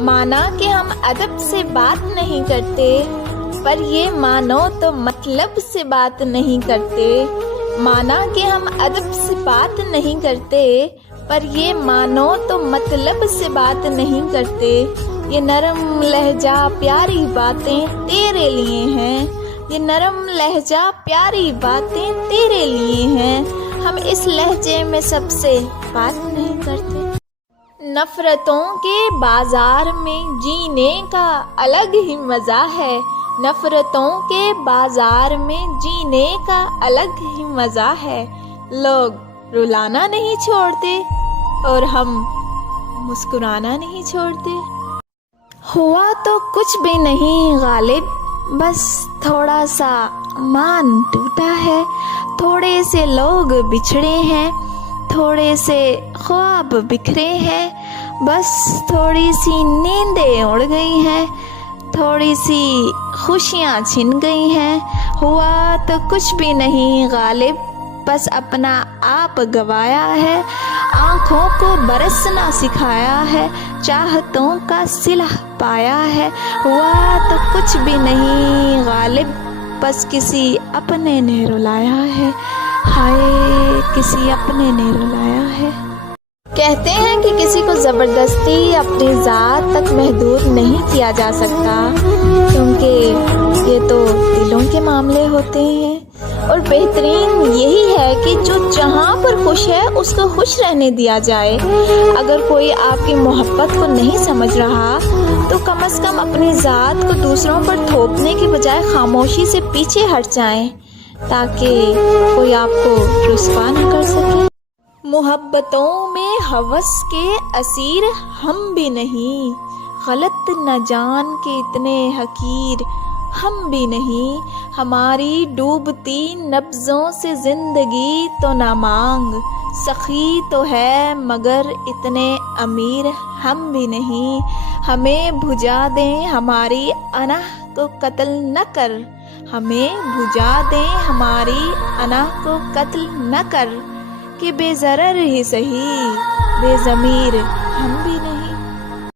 مانا کہ ہم ادب سے بات نہیں کرتے، پر یہ مانو تو مطلب سے بات نہیں کرتے۔ مانا کہ ہم ادب سے بات نہیں کرتے، پر یہ مانو تو مطلب سے بات نہیں کرتے۔ یہ نرم لہجہ پیاری باتیں تیرے لیے ہیں، یہ نرم لہجہ پیاری باتیں تیرے لیے ہیں۔ ہم اس لہجے میں سب سے بات نہیں کرتے۔ نفرتوں کے بازار میں جینے کا الگ ہی مزہ ہے، نفرتوں کے بازار میں جینے کا الگ ہی مزہ ہے۔ لوگ رلانا نہیں چھوڑتے اور ہم مسکرانا نہیں چھوڑتے۔ ہوا تو کچھ بھی نہیں غالب، بس تھوڑا سا مان ٹوٹا ہے۔ تھوڑے سے لوگ بچھڑے ہیں، تھوڑے سے خواب بکھرے ہیں، بس تھوڑی سی نیندیں اڑ گئی ہیں، تھوڑی سی خوشیاں چھن گئی ہیں۔ ہوا تو کچھ بھی نہیں غالب، بس اپنا آپ گوایا ہے، آنکھوں کو برسنا سکھایا ہے، چاہتوں کا صلہ پایا ہے۔ ہوا تو کچھ بھی نہیں غالب، بس کسی اپنے نے رلایا ہے، ہائے کسی اپنے نے رلایا ہے۔ کہتے ہیں کہ کسی کو زبردستی اپنی ذات تک محدود نہیں کیا جا سکتا، کیونکہ یہ تو دلوں کے معاملے ہوتے ہیں، اور بہترین یہی ہے کہ جو جہاں پر خوش ہے اس کو خوش رہنے دیا جائے۔ اگر کوئی آپ کی محبت کو نہیں سمجھ رہا تو کم از کم اپنی ذات کو دوسروں پر تھوپنے کے بجائے خاموشی سے پیچھے ہٹ جائیں، تاکہ کوئی آپ کو رسوا نہ کر سکے۔ محبتوں میں ہوس کے اسیر ہم بھی نہیں، غلط نہ جان کے اتنے حقیر ہم بھی نہیں۔ ہماری ڈوبتی نبضوں سے زندگی تو نہ مانگ، سخی تو ہے مگر اتنے امیر ہم بھی نہیں۔ ہمیں بھجا دیں ہماری انا کو قتل نہ کر، ہمیں بھجا دیں ہماری انا کو قتل نہ کر، کہ بے ضرر ہی سہی بے ضمیر ہم بھی نہیں۔